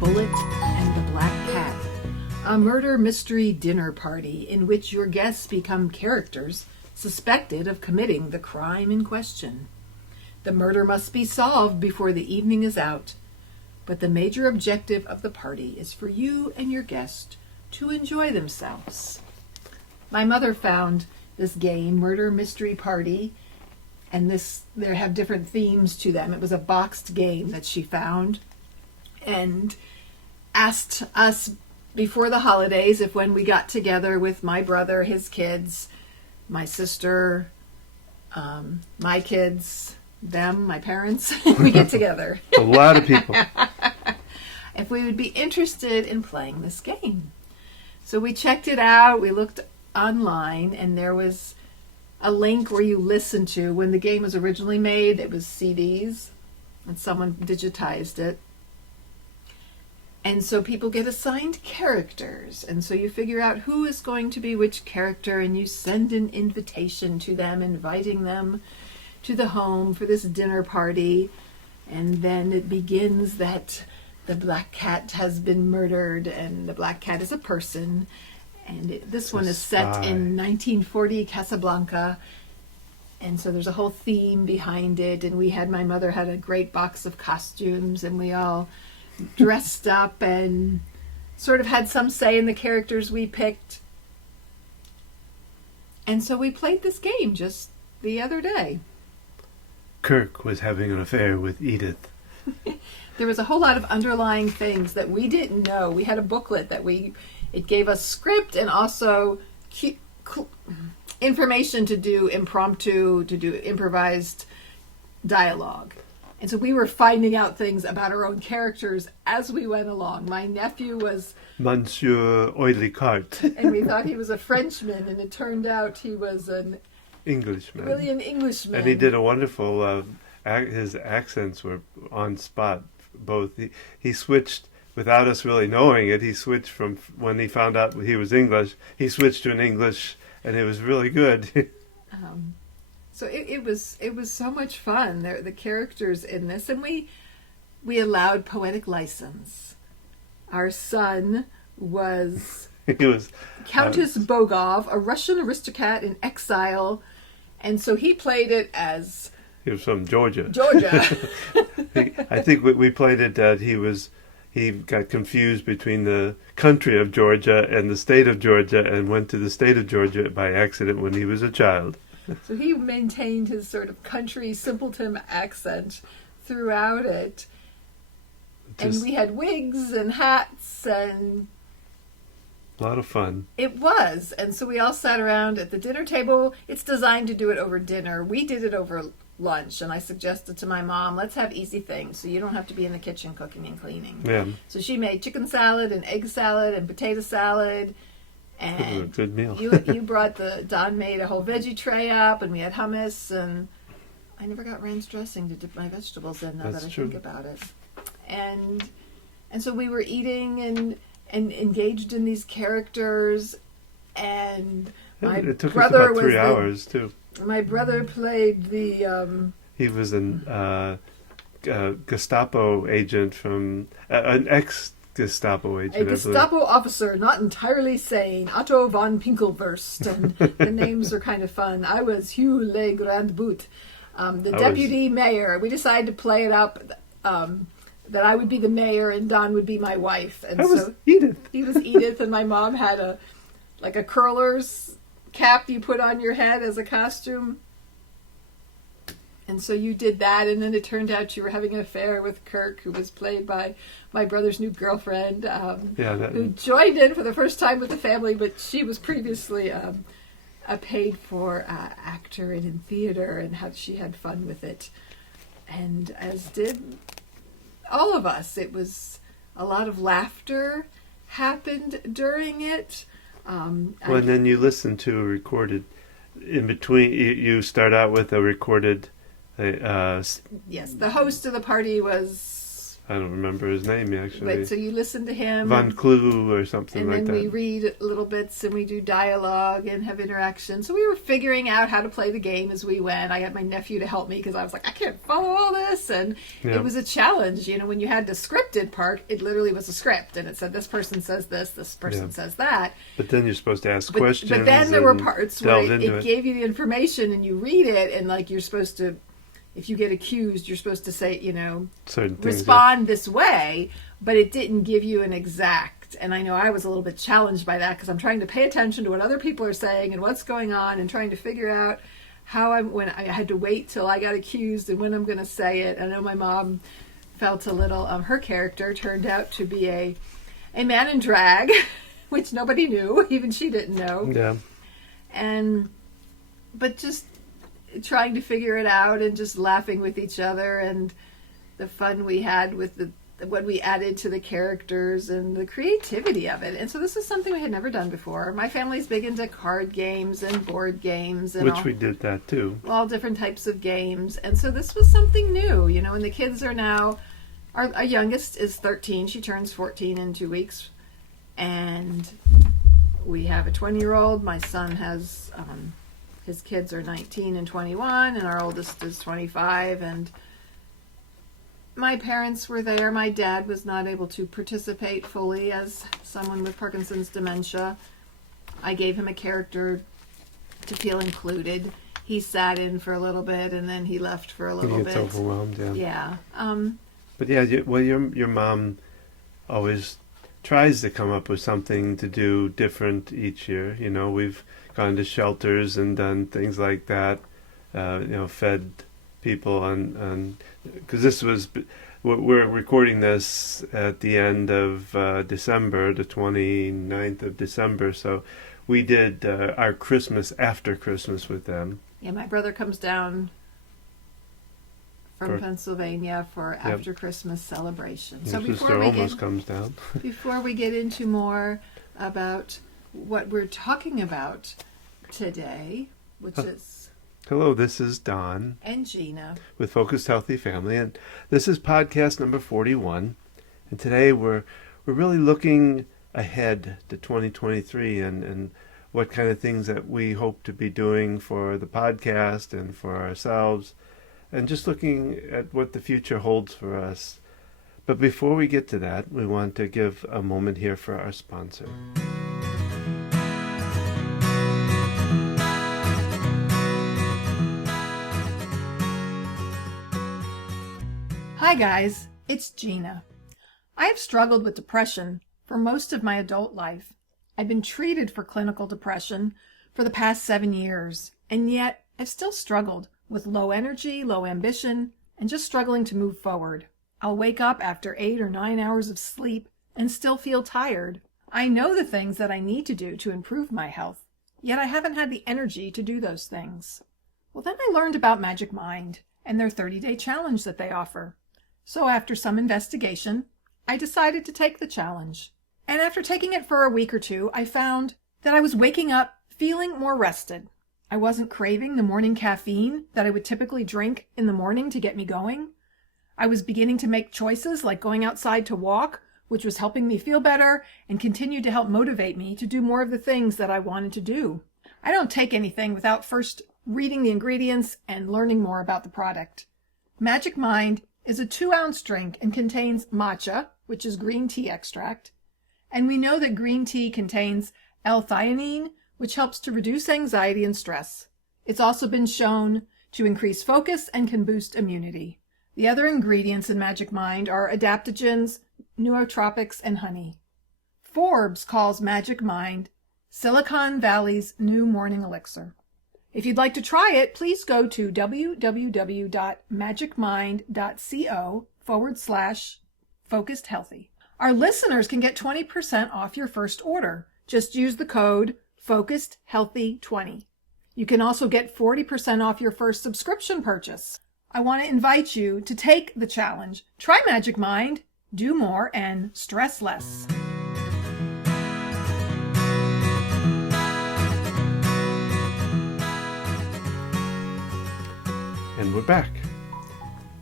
Bullet and the Black Cat, a murder mystery dinner party in which your guests become characters suspected of committing the crime in question. The murder must be solved before the evening is out, but the major objective of the party is for you and your guest to enjoy themselves. My mother found this game, Murder Mystery Party, and they have different themes to them. It was a boxed game that she found and asked us before the holidays if when we got together with my brother, his kids, my sister, my kids, them, my parents, we get together. A lot of people. If we would be interested in playing this game. So we checked it out, we looked online, and there was a link where you listen to, when the game was originally made, it was CDs, and someone digitized it. And so people get assigned characters, and so you figure out who is going to be which character, and you send an invitation to them, inviting them to the home for this dinner party. And then it begins that the black cat has been murdered, and the black cat is a person. And this one is set in 1940 Casablanca. And so there's a whole theme behind it. And my mother had a great box of costumes, and we all dressed up and sort of had some say in the characters we picked. And so we played this game just the other day. Kirk was having an affair with Edith. There was a whole lot of underlying things that we didn't know. We had a booklet that it gave us script and also information to do impromptu, to do improvised dialogue. And so we were finding out things about our own characters as we went along. My nephew was Monsieur Oilicart. And we thought he was a Frenchman, and it turned out he was an Englishman. Really an Englishman. And he did a wonderful, his accents were on spot. Both. He switched, without us really knowing it, he switched from, when he found out he was English, he switched to an English, and it was really good. So it was so much fun. The characters in this, and we allowed poetic license. Our son was He was Countess Bogov, a Russian aristocrat in exile, and so he played it as he was from Georgia. I think we played it that he got confused between the country of Georgia and the state of Georgia, and went to the state of Georgia by accident when he was a child. So he maintained his sort of country simpleton accent throughout it. And we had wigs and hats, and a lot of fun. It was. And so we all sat around at the dinner table. It's designed to do it over dinner. We did it over lunch, and I suggested to my mom, let's have easy things so you don't have to be in the kitchen cooking and cleaning. Yeah. So she made chicken salad and egg salad and potato salad. And it was a good meal. you brought Don made a whole veggie tray up, and we had hummus, and I never got ranch dressing to dip my vegetables in, now that I think about it. And so we were eating and engaged in these characters, and it took us about 3 hours too. My brother played the he was an Gestapo agent from an ex-Gestapo agent. A Gestapo officer, not entirely sane, Otto von Pinkelwurst, and the names are kind of fun. I was Hugh Le Grand Boot, the deputy mayor. We decided to play it up that I would be the mayor and Don would be my wife. And was Edith. He was Edith, and my mom had a curler's cap you put on your head as a costume. And so you did that, and then it turned out you were having an affair with Kirk, who was played by my brother's new girlfriend, who joined in for the first time with the family, but she was previously a paid-for actor and in theater, and she had fun with it. And as did all of us. It was a lot of laughter happened during it. And then you listen to a recorded, in between, you start out with a recorded... yes, the host of the party was I don't remember his name actually. But so you listen to him. Van Clue or something and like that. then we read little bits and we do dialogue and have interaction. So we were figuring out how to play the game as we went. I got my nephew to help me because I was like, I can't follow all this. And it was a challenge. You know, when you had the scripted part, it literally was a script. And it said, this person says this person says that. But then you're supposed to ask questions. But then there were parts where it gave you the information and you read it and like you're supposed to, if you get accused, you're supposed to say, you know, certain things, respond this way, but it didn't give you an exact. And I know I was a little bit challenged by that because I'm trying to pay attention to what other people are saying and what's going on and trying to figure out when I had to wait till I got accused and when I'm going to say it. I know my mom felt a little, her character turned out to be a man in drag, which nobody knew, even she didn't know. Yeah. But just trying to figure it out and just laughing with each other and the fun we had with what we added to the characters and the creativity of it. And so this is something we had never done before. My family's big into card games and board games. And which we did that too. All different types of games. And so this was something new, you know, and the kids are now, our youngest is 13. She turns 14 in 2 weeks. And we have a 20-year-old. My son has... his kids are 19 and 21, and our oldest is 25, and my parents were there. My dad was not able to participate fully as someone with Parkinson's dementia. I gave him a character to feel included. He sat in for a little bit, and then he left for a little bit. He gets overwhelmed, yeah. Yeah. But yeah, your mom always tries to come up with something to do different each year. You know, we've gone to shelters and done things like that. You know, fed people on because this was, we're recording this at the end of December, the 29th of December. So we did our Christmas after Christmas with them. Yeah, my brother comes down from Pennsylvania for after Christmas celebration. So before comes down. Before we get into more about what we're talking about today, which is... Hello, this is Don. And Gina. With Focused Healthy Family. And this is podcast number 41. And today we're really looking ahead to 2023 and what kind of things that we hope to be doing for the podcast and for ourselves. And just looking at what the future holds for us. But before we get to that, we want to give a moment here for our sponsor. Hi guys, it's Gina. I have struggled with depression for most of my adult life. I've been treated for clinical depression for the past 7 years, and yet I've still struggled with low energy, low ambition, and just struggling to move forward. I'll wake up after 8 or 9 hours of sleep and still feel tired. I know the things that I need to do to improve my health, yet I haven't had the energy to do those things. Well, then I learned about Magic Mind and their 30-day challenge that they offer. So after some investigation, I decided to take the challenge. And after taking it for a week or two, I found that I was waking up feeling more rested. I wasn't craving the morning caffeine that I would typically drink in the morning to get me going. I was beginning to make choices like going outside to walk, which was helping me feel better and continued to help motivate me to do more of the things that I wanted to do. I don't take anything without first reading the ingredients and learning more about the product. Magic Mind is a 2-ounce drink and contains matcha, which is green tea extract. And we know that green tea contains L-theanine, which helps to reduce anxiety and stress. It's also been shown to increase focus and can boost immunity. The other ingredients in Magic Mind are adaptogens, nootropics, and honey. Forbes calls Magic Mind Silicon Valley's new morning elixir. If you'd like to try it, please go to www.magicmind.co/focusedhealthy. Our listeners can get 20% off your first order. Just use the code FOCUSEDHEALTHY20. You can also get 40% off your first subscription purchase. I want to invite you to take the challenge. Try Magic Mind, do more, and stress less. And we're back.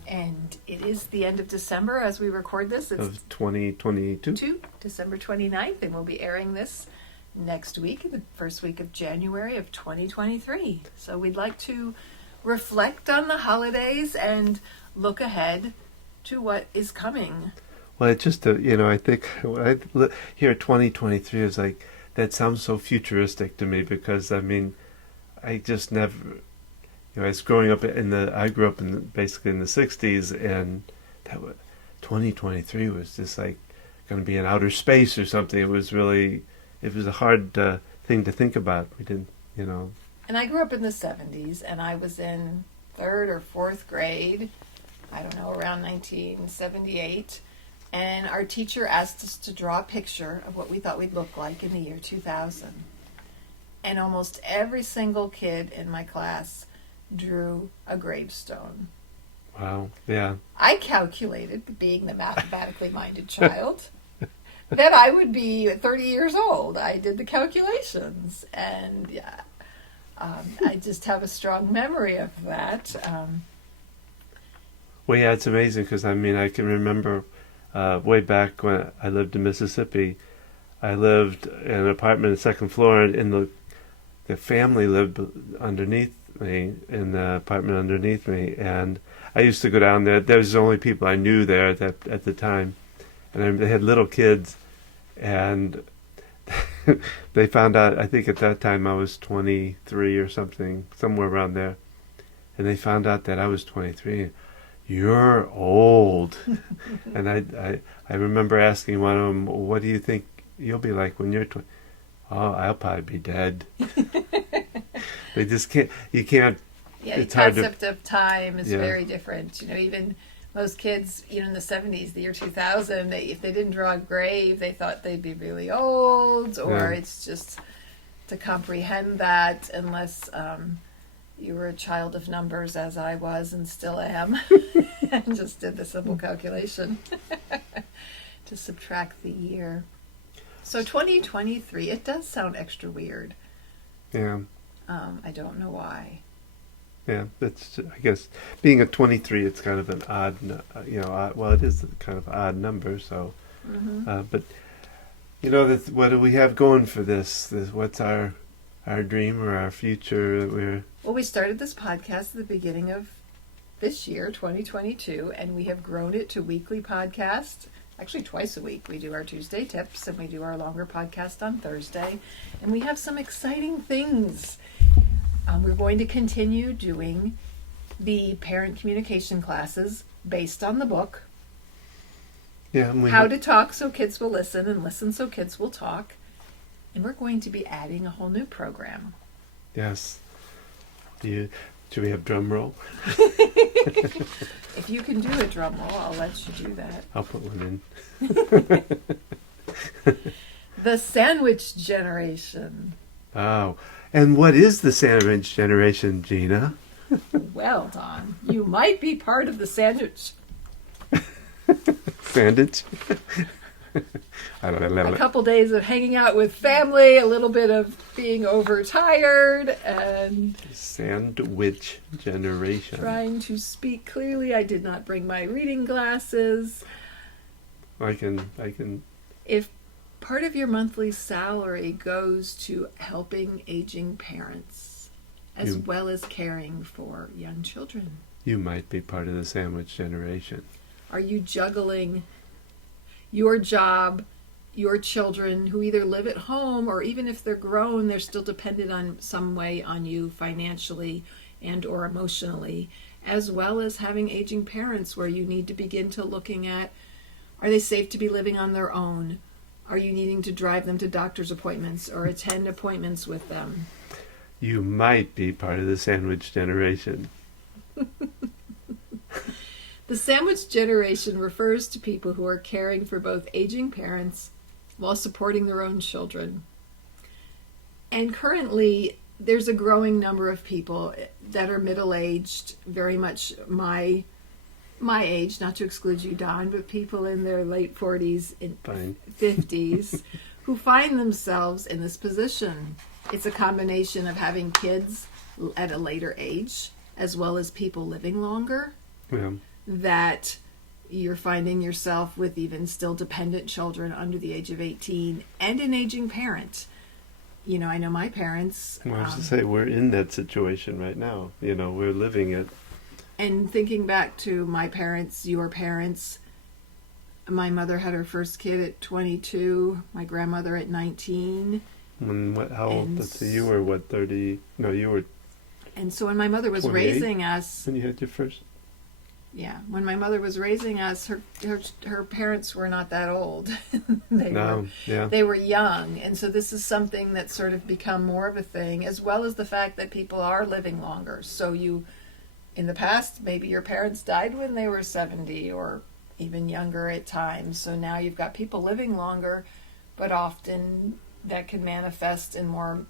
And It is the end of December as we record this. It's Of 2022. December 29th, and we'll be airing this next week, in the first week of January of 2023. So we'd like to reflect on the holidays and look ahead to what is coming. Well, it's just, I think when I hear 2023 is like, that sounds so futuristic to me because, I just never, I was growing up I grew up basically in the 60s, and 2023 was just like going to be in outer space or something. It was a hard thing to think about. We didn't, And I grew up in the 70s, and I was in 3rd or 4th grade, I don't know, around 1978. And our teacher asked us to draw a picture of what we thought we'd look like in the year 2000. And almost every single kid in my class drew a gravestone. Wow, yeah. I calculated, being the mathematically minded child, that I would be 30 years old. I did the calculations, and I just have a strong memory of that. Well, yeah, it's amazing because, I can remember way back when I lived in Mississippi. I lived in an apartment on the second floor, and the family lived underneath me, in the apartment underneath me, and I used to go down there. There was the only people I knew there at the time, and they had little kids, and they found out, I think at that time I was 23 or something, somewhere around there, and they found out that I was 23. You're old. And I remember asking one of them, what do you think you'll be like when you're 20? Oh, I'll probably be dead. They just can't, you can't. Yeah, the concept of time is very different. Even most kids, in the 70s, the year 2000, if they didn't draw a grave, they thought they'd be really old, or it's just to comprehend that, unless you were a child of numbers, as I was and still am, and just did the simple calculation to subtract the year. So 2023, it does sound extra weird. Yeah. I don't know why. Yeah, that's, I guess, being a 23, it's kind of an odd, well, it is a kind of odd number, so, but, what do we have going for this? What's our dream or our future? Well, we started this podcast at the beginning of this year, 2022, and we have grown it to weekly podcasts. Actually, twice a week. We do our Tuesday tips, and we do our longer podcast on Thursday, and we have some exciting things. We're going to continue doing the parent communication classes based on the book. Yeah, How to talk so kids will listen, and listen so kids will talk. And we're going to be adding a whole new program. Yes. Should we have drum roll? If you can do a drum roll, I'll let you do that. I'll put one in. The sandwich generation. Oh. And what is the sandwich generation, Gina? Well, Don, you might be part of the sandwich. Sandwich? I don't know. A couple days of hanging out with family, a little bit of being overtired, and sandwich generation. Trying to speak clearly. I did not bring my reading glasses. I can. If part of your monthly salary goes to helping aging parents, as well as caring for young children, you might be part of the sandwich generation. Are you juggling your job, your children who either live at home, or even if they're grown, they're still dependent on some way on you financially and or emotionally, as well as having aging parents where you need to begin to looking at, are they safe to be living on their own? Are you needing to drive them to doctor's appointments or attend appointments with them? You might be part of the sandwich generation. The sandwich generation refers to people who are caring for both aging parents while supporting their own children. And currently, there's a growing number of people that are middle-aged, very much my age, not to exclude you, Don, but people in their late 40s and 50s who find themselves in this position. It's a combination of having kids at a later age, as well as people living longer. Yeah. that you're finding yourself with even still dependent children under the age of 18 and an aging parent. You know, I know my parents. Well, I was to say, we're in that situation right now. You know, we're living it. And thinking back to my parents, your parents, my mother had her first kid at 22, my grandmother at 19. How old? Let's see, you were what, 30? No, you were. And so when my mother was 28? raising us. When you had your first? Yeah, when my mother was raising us, her parents were not that old. They were young, and so this is something that's sort of become more of a thing, as well as the fact that people are living longer. So in the past, maybe your parents died when they were 70 or even younger at times. So now you've got people living longer, but often that can manifest in more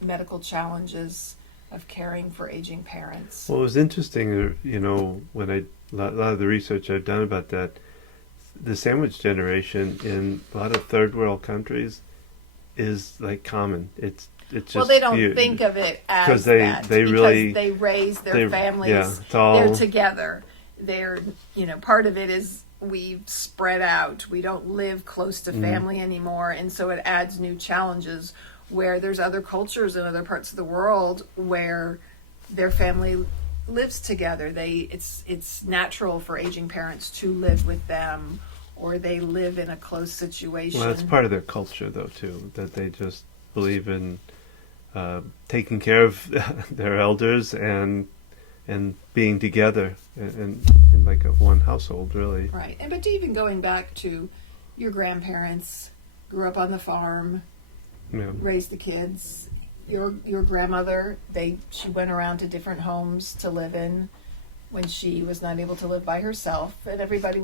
medical challenges of caring for aging parents. Well, it was interesting, you know, when a lot of the research I've done about that, the sandwich generation in a lot of third world countries is like common. It's just, well, they don't think of it as that because they raise their families. Yeah, it's all, they're together. They're, you know, part of it is we've spread out. We don't live close to family anymore, and so it adds new challenges where there's other cultures in other parts of the world where their family lives together. It's natural for aging parents to live with them, or they live in a close situation. Well, that's part of their culture, though, too, that they just believe in taking care of their elders and being together in like one household, really. Right. But even going back to your grandparents, grew up on the farm, raised the kids. Your grandmother, she went around to different homes to live in when she was not able to live by herself, and everybody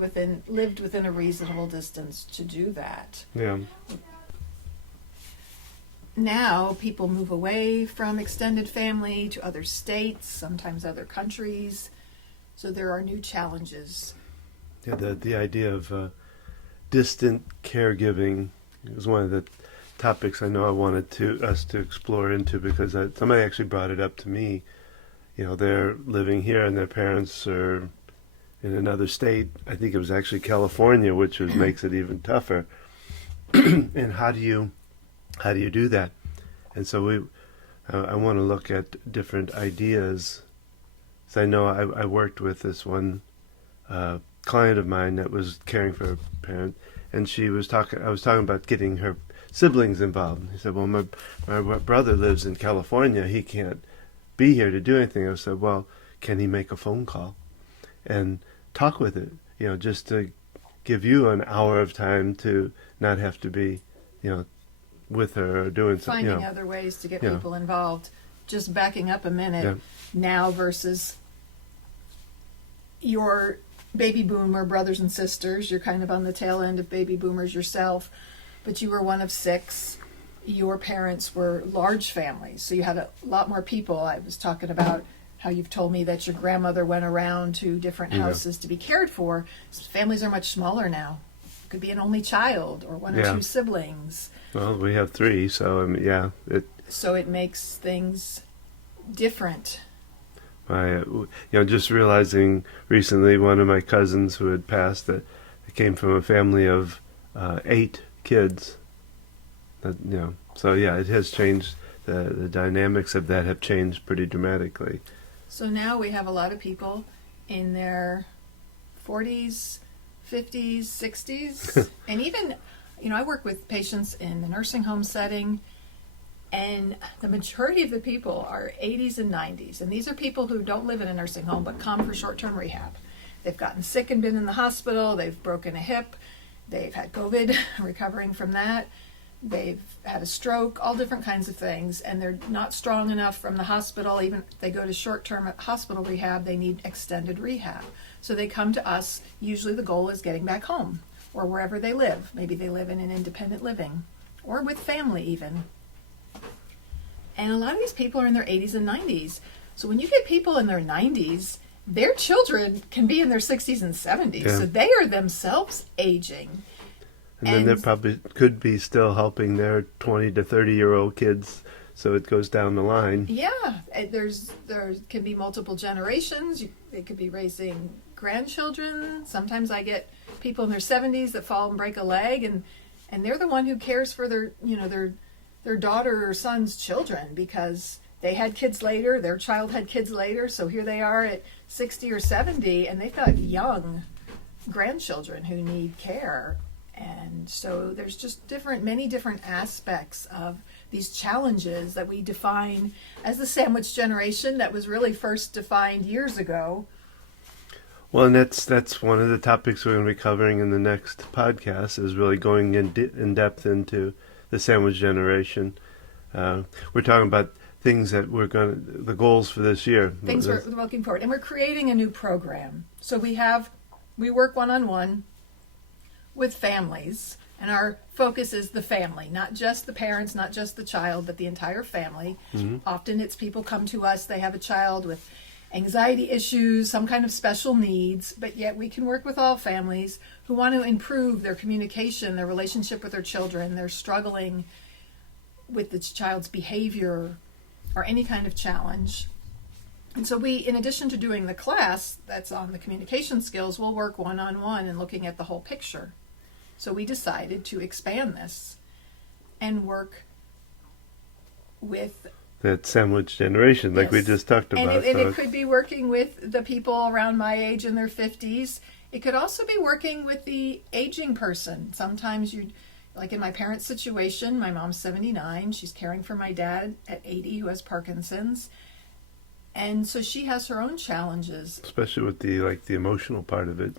lived within a reasonable distance to do that. Yeah. Now people move away from extended family to other states, sometimes other countries. So there are new challenges. Yeah, the idea of distant caregiving is one of the topics I know I wanted us to explore into, because somebody actually brought it up to me. You know, they're living here and their parents are in another state. I think it was actually California, which makes it even tougher. And how do you do that? And so I want to look at different ideas. So I know I worked with this one client of mine that was caring for a parent, and I was talking about getting her siblings involved. He said, well, my brother lives in California. He can't be here to do anything. I said, well, can he make a phone call and talk with it? You know, just to give you an hour of time to not have to be, you know, with her or doing something. Finding other ways to get people involved. Just backing up a minute now versus your baby boomer brothers and sisters. You're kind of on the tail end of baby boomers yourself, but you were one of 6. Your parents were large families, so you had a lot more people. I was talking about how you've told me that your grandmother went around to different houses to be cared for. Families are much smaller now. It could be an only child or one or 2 siblings. Well, we have 3, so So it makes things different. Just realizing recently, one of my cousins who had passed, that came from a family of 8 kids. So it has changed. The dynamics of that have changed pretty dramatically. So now we have a lot of people in their 40s, 50s, 60s, and even, I work with patients in the nursing home setting, and the majority of the people are 80s and 90s, and these are people who don't live in a nursing home but come for short-term rehab. They've gotten sick and been in the hospital, they've broken a hip, they've had COVID, recovering from that, they've had a stroke, all different kinds of things, and they're not strong enough from the hospital. Even if they go to short-term hospital rehab, they need extended rehab. So they come to us. Usually the goal is getting back home or wherever they live. Maybe they live in an independent living or with family even. And a lot of these people are in their 80s and 90s. So when you get people in their 90s, their children can be in their 60s and 70s. Yeah. So they are themselves aging. And then they probably could be still helping their 20 to 30-year-old kids, so it goes down the line. Yeah, there can be multiple generations. They could be raising grandchildren. Sometimes I get people in their 70s that fall and break a leg, and they're the one who cares for their daughter or son's children because they had kids later, their child had kids later, so here they are at 60 or 70, and they've got young grandchildren who need care. And so there's just many different aspects of these challenges that we define as the sandwich generation that was really first defined years ago. Well, and that's one of the topics we're going to be covering in the next podcast, is really going in depth into the sandwich generation. We're talking about things that the goals for this year. Things we're looking forward. And we're creating a new program. So we work one-on-one with families, and our focus is the family, not just the parents, not just the child, but the entire family. Mm-hmm. Often it's people come to us, they have a child with anxiety issues, some kind of special needs, but yet we can work with all families who want to improve their communication, their relationship with their children. They're struggling with the child's behavior or any kind of challenge. And so we, in addition to doing the class that's on the communication skills, we'll work one-on-one and looking at the whole picture. So we decided to expand this and work with that sandwich generation, like we just talked about. And it could be working with the people around my age in their 50s. It could also be working with the aging person. Sometimes like in my parents' situation, my mom's 79. She's caring for my dad at 80 who has Parkinson's. And so she has her own challenges. Especially with the emotional part of it,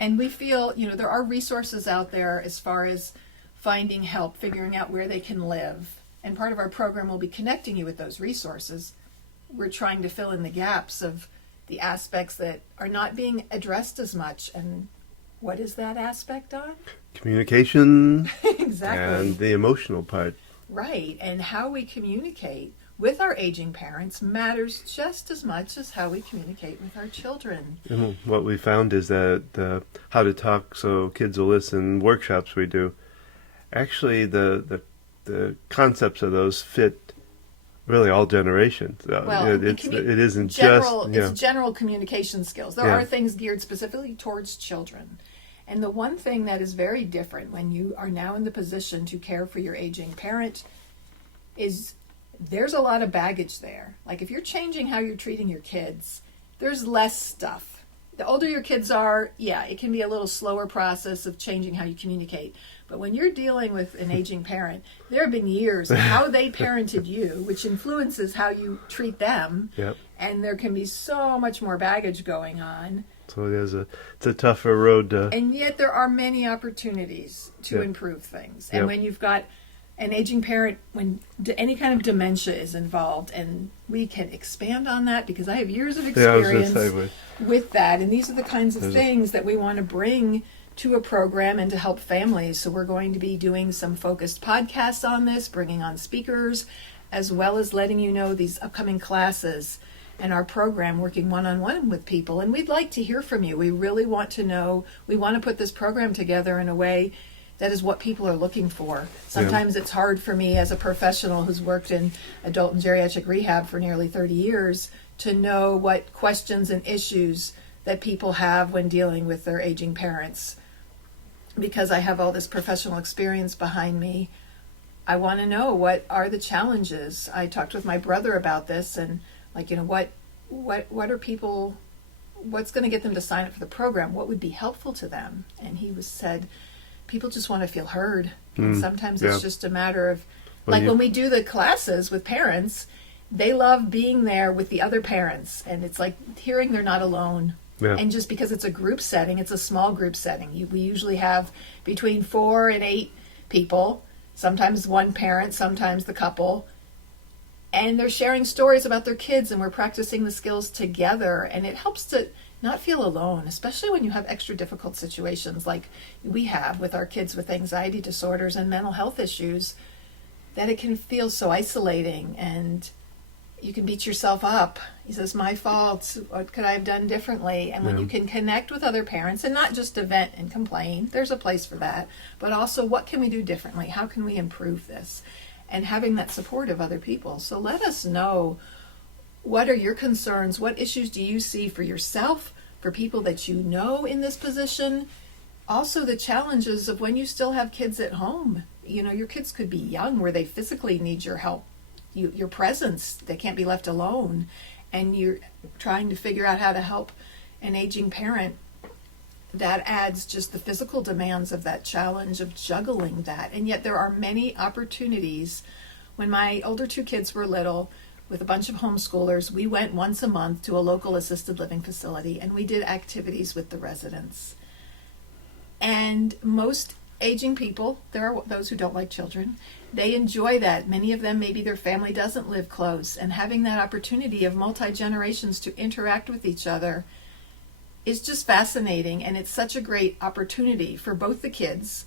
And we feel, there are resources out there as far as finding help, figuring out where they can live. And part of our program will be connecting you with those resources. We're trying to fill in the gaps of the aspects that are not being addressed as much. And what is that aspect, Don? Communication. Exactly. And the emotional part. Right. And how we communicate with our aging parents matters just as much as how we communicate with our children. And what we found is that the how to talk so kids will listen workshops we do, actually the concepts of those fit really all generations. Well, it isn't general, just it's general communication skills. There are things geared specifically towards children. And the one thing that is very different when you are now in the position to care for your aging parent is there's a lot of baggage there. Like if you're changing how you're treating your kids, there's less stuff. The older your kids are, it can be a little slower process of changing how you communicate. But when you're dealing with an aging parent, there have been years of how they parented you, which influences how you treat them. Yep. And there can be so much more baggage going on. So it's a tougher road to... And yet there are many opportunities to improve things. And when you've got an aging parent, when any kind of dementia is involved, and we can expand on that because I have years of experience with that. And these are the kinds of things that we want to bring to a program and to help families. So we're going to be doing some focused podcasts on this, bringing on speakers, as well as letting you know these upcoming classes and our program, working one-on-one with people. And we'd like to hear from you. We really want to know, we want to put this program together in a way that is what people are looking for. Sometimes it's hard for me as a professional who's worked in adult and geriatric rehab for nearly 30 years to know what questions and issues that people have when dealing with their aging parents. Because I have all this professional experience behind me, I want to know what are the challenges. I talked with my brother about this, and what are people, what's going to get them to sign up for the program? What would be helpful to them? And he said, people just want to feel heard. And sometimes it's just a matter of, when we do the classes with parents, they love being there with the other parents. And it's like hearing they're not alone. Yeah. And just because it's a group setting, it's a small group setting. We usually have between 4 and 8 people, sometimes one parent, sometimes the couple. And they're sharing stories about their kids, and we're practicing the skills together. And it helps to not feel alone, especially when you have extra difficult situations like we have with our kids with anxiety disorders and mental health issues, that it can feel so isolating and you can beat yourself up. He says, my fault, what could I have done differently? And when you can connect with other parents and not just to vent and complain, there's a place for that, but also what can we do differently? How can we improve this? And having that support of other people. So let us know, what are your concerns? What issues do you see for yourself, for people that you know in this position. Also, the challenges of when you still have kids at home. You know, your kids could be young where they physically need your help, your presence. They can't be left alone. And you're trying to figure out how to help an aging parent. That adds just the physical demands of that challenge of juggling that. And yet there are many opportunities. When my older two kids were little, with a bunch of homeschoolers, we went once a month to a local assisted living facility and we did activities with the residents. And most aging people, there are those who don't like children, they enjoy that. Many of them, maybe their family doesn't live close, and having that opportunity of multi-generations to interact with each other is just fascinating. And it's such a great opportunity for both the kids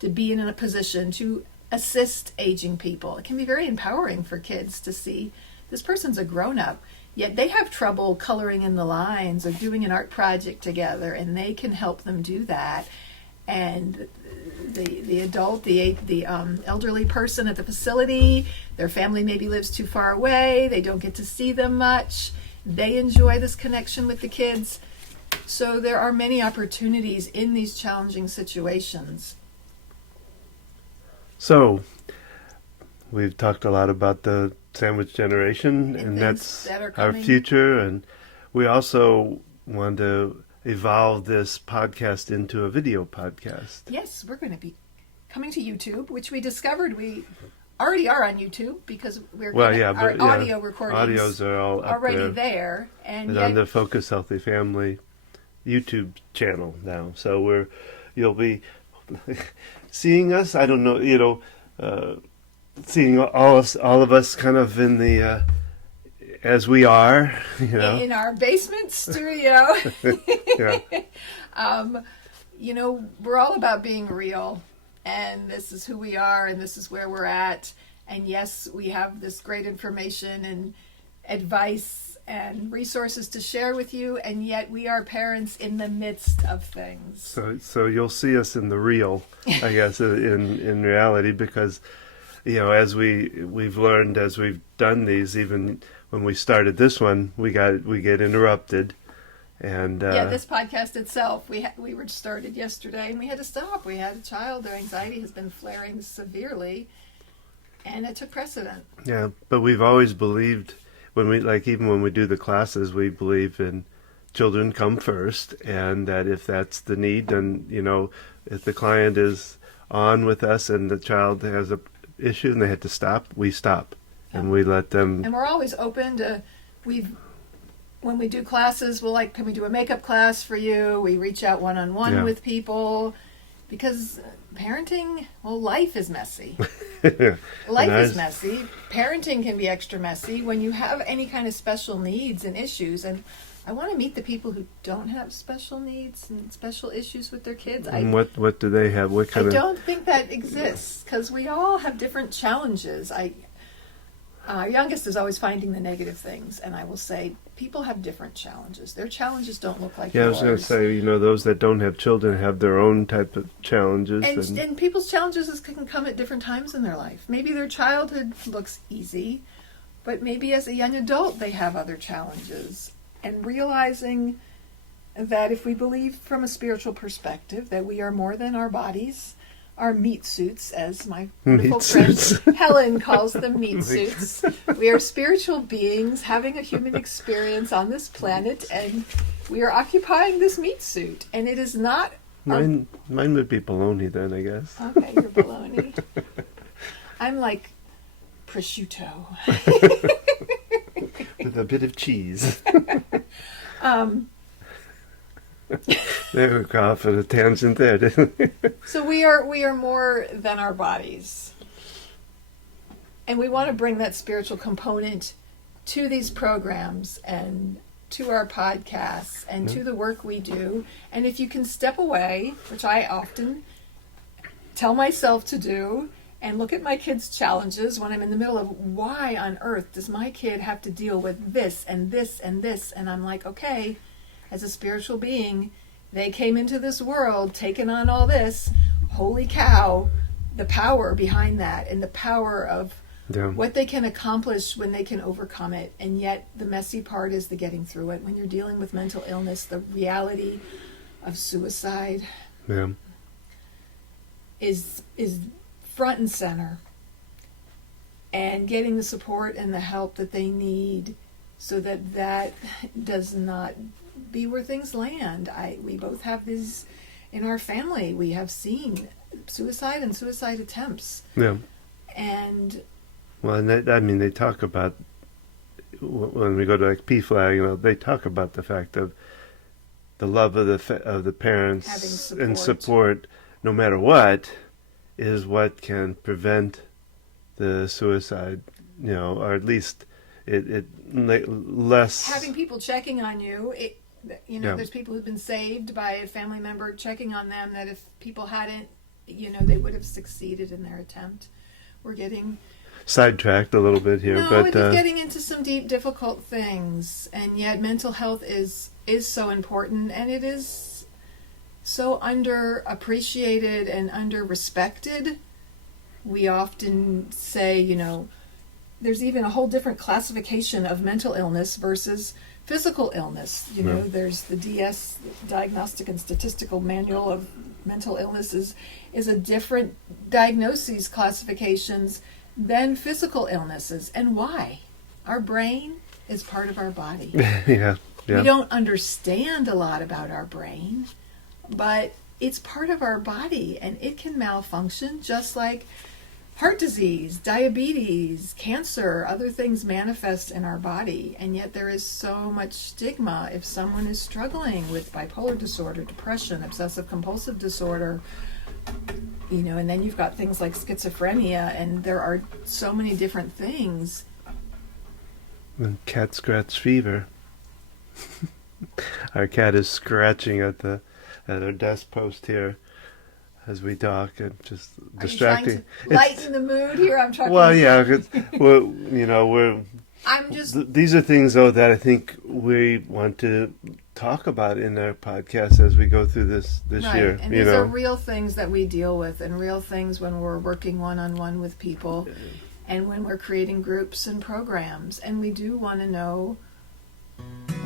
to be in a position to assist aging people. It can be very empowering for kids to see this person's a grown-up, yet they have trouble coloring in the lines or doing an art project together, and they can help them do that. And the adult, the elderly person at the facility, their family maybe lives too far away, they don't get to see them much, they enjoy this connection with the kids. So there are many opportunities in these challenging situations. So we've talked a lot about the sandwich generation, and that's our future. And we also want to evolve this podcast into a video podcast. Yes, we're going to be coming to YouTube, which we discovered we already are on YouTube because our audio recordings audios are all already there. And on the Focus Healthy Family YouTube channel now. So you'll be seeing us. I don't know, seeing all of us kind of in the as we are, in our basement studio. Yeah. We're all about being real, and this is who we are, and this is where we're at. And yes, we have this great information and advice and resources to share with you, and yet we are parents in the midst of things. So you'll see us in the real, I guess, in reality, because as we've learned as we've done these, even when we started this one, we get interrupted, and this podcast itself, we were started yesterday and we had to stop. We had a child; their anxiety has been flaring severely, and it took precedent. Yeah, but we've always believed even when we do the classes, we believe in children come first, and that if that's the need, then if the client is on with us and the child has a issue and they had to stop, we stop. And we let them. And we're always open to, when we do classes, can we do a makeup class for you? We reach out one-on-one with people, because parenting, life is messy. Life is messy. Parenting can be extra messy when you have any kind of special needs and issues. And I want to meet the people who don't have special needs and special issues with their kids. And what do they have? What kind I don't think that exists, because we all have different challenges. Our youngest is always finding the negative things, and I will say people have different challenges. Their challenges don't look like yours. I was going to say, those that don't have children have their own type of challenges. And people's challenges can come at different times in their life. Maybe their childhood looks easy, but maybe as a young adult they have other challenges. And realizing that if we believe from a spiritual perspective that we are more than our bodies, our meat suits, as my wonderful friend Helen calls them, meat suits. We are spiritual beings having a human experience on this planet, and we are occupying this meat suit. And it is not... Mine would be bologna then, I guess. Okay, you're bologna. I'm like prosciutto. With a bit of cheese. There we go off at a tangent there, didn't we? So we are more than our bodies. And we want to bring that spiritual component to these programs and to our podcasts and to the work we do. And if you can step away, which I often tell myself to do, and look at my kids' challenges when I'm in the middle of, why on earth does my kid have to deal with this and this and this? And I'm like, okay, as a spiritual being, they came into this world taking on all this. Holy cow, the power behind that, and the power of Yeah. what they can accomplish when they can overcome it. And yet the messy part is the getting through it. When you're dealing with mental illness, the reality of suicide Yeah. is front and center. And getting the support and the help that they need so that does not be where things land. We both have this in our family. We have seen suicide and suicide attempts. Yeah. And Well, and they talk about, when we go to like PFLAG, they talk about the fact of the love of the parents and support, no matter what, is what can prevent the suicide, or at least it less. Having people checking on you, there's people who've been saved by a family member checking on them, that if people hadn't, they would have succeeded in their attempt. We're getting sidetracked a little bit here, but we're getting into some deep, difficult things, and yet mental health is so important, and it is so underappreciated and under-respected. We often say, there's even a whole different classification of mental illness versus physical illness. There's the DS, Diagnostic and Statistical Manual of Mental Illness, is a different diagnoses classifications than physical illnesses. And why? Our brain is part of our body. Yeah. We don't understand a lot about our brain, but it's part of our body, and it can malfunction just like heart disease, diabetes, cancer, other things manifest in our body. And yet there is so much stigma if someone is struggling with bipolar disorder, depression, obsessive compulsive disorder, and then you've got things like schizophrenia, and there are so many different things. And cat scratch fever. Our cat is scratching at our desk post here as we talk, and just distracting. Are you trying to lighten the mood here? I'm talking. Well, yeah, we're. I'm just. These are things, though, that I think we want to talk about in our podcast as we go through this right. year. And these are real things that we deal with, and real things when we're working one-on-one with people, and when we're creating groups and programs, and we do want to know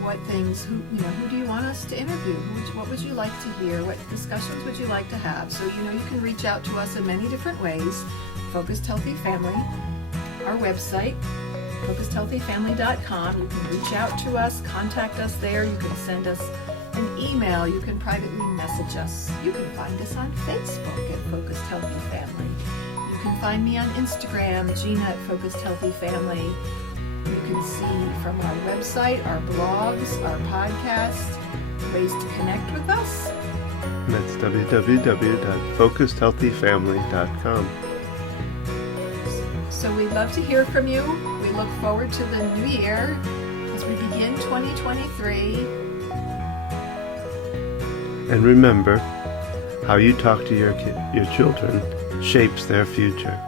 what things, who do you want us to interview? What would you like to hear? What discussions would you like to have? So, you can reach out to us in many different ways. Focused Healthy Family, our website, focusedhealthyfamily.com. You can reach out to us, contact us there. You can send us an email. You can privately message us. You can find us on Facebook at Focused Healthy Family. You can find me on Instagram, Gina at Focused Healthy Family. You can see from our website, our blogs, our podcast, ways to connect with us. And that's www.focusedhealthyfamily.com. So we'd love to hear from you. We look forward to the new year as we begin 2023. And remember, how you talk to your children shapes their future.